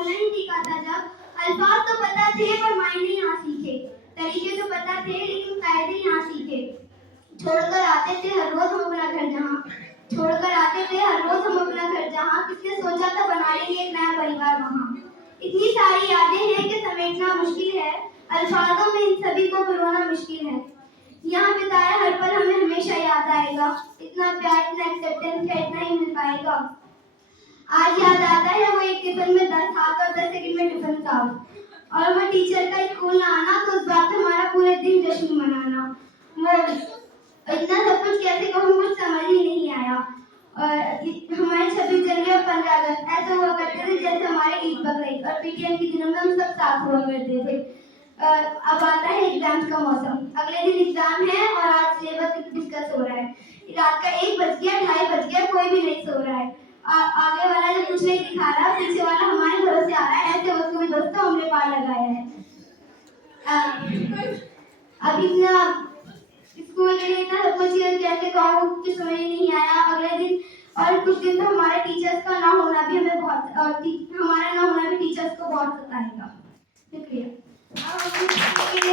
बोलना ही सीखा था जब अल्फाज तो पता थे पर मायने यहाँ सीखे, तरीके तो पता थे लेकिन कायदे यहाँ सीखे। छोड़कर आते थे हर रोज हम अपना घर जहाँ, छोड़कर आते थे हर रोज हम अपना घर जहाँ, किसने सोचा था बना लेंगे एक नया परिवार वहाँ। इतनी सारी यादें हैं कि समेटना मुश्किल है, अल्फाजों में इन सभी को पिरोना मुश्किल है। यहाँ बिताया हर पल हमें हमेशा याद आएगा, इतना प्यार इतना एक्सेप्टेंस का इतना ही मिल पाएगा। आज याद आता है वो एक टिफिन में 10 हाथ और 10 सेकंड में टिफिन साफ, और वो टीचर का स्कूल ना आना तो उस बात हमारा पूरे दिन जश्न मनाना। वो इतना सब कुछ कैसे कहूँ कुछ समझ ही नहीं आया। और हमारे 26 जनवरी और 15 अगस्त ऐसे हुआ करते थे जैसे हमारे ईद बकरीद, और पीटीएम के दिनों में हम सब साथ हुआ करते थे। अब आता है एग्जाम्स का मौसम, अगले दिन एग्जाम है और आज सिलेबस डिस्कस हो रहा है। रात का 1 बज गया, 2:30 बज गया, कोई भी नहीं सो रहा है। आगे वाला जो कुछ नहीं दिखा रहा, पीछे वाला हमारे भरोसे आ रहा है, ऐसे वक्त में दोस्तों हमने पार लगाया है। अब इतना स्कूल के लिए इतना सब कुछ कैसे कहूँ कुछ समझ नहीं आया। अगले दिन और कुछ दिन तो हमारे टीचर्स का ना होना भी हमें बहुत, हमारा ना होना भी टीचर्स को बहुत सताएगा। शुक्रिया।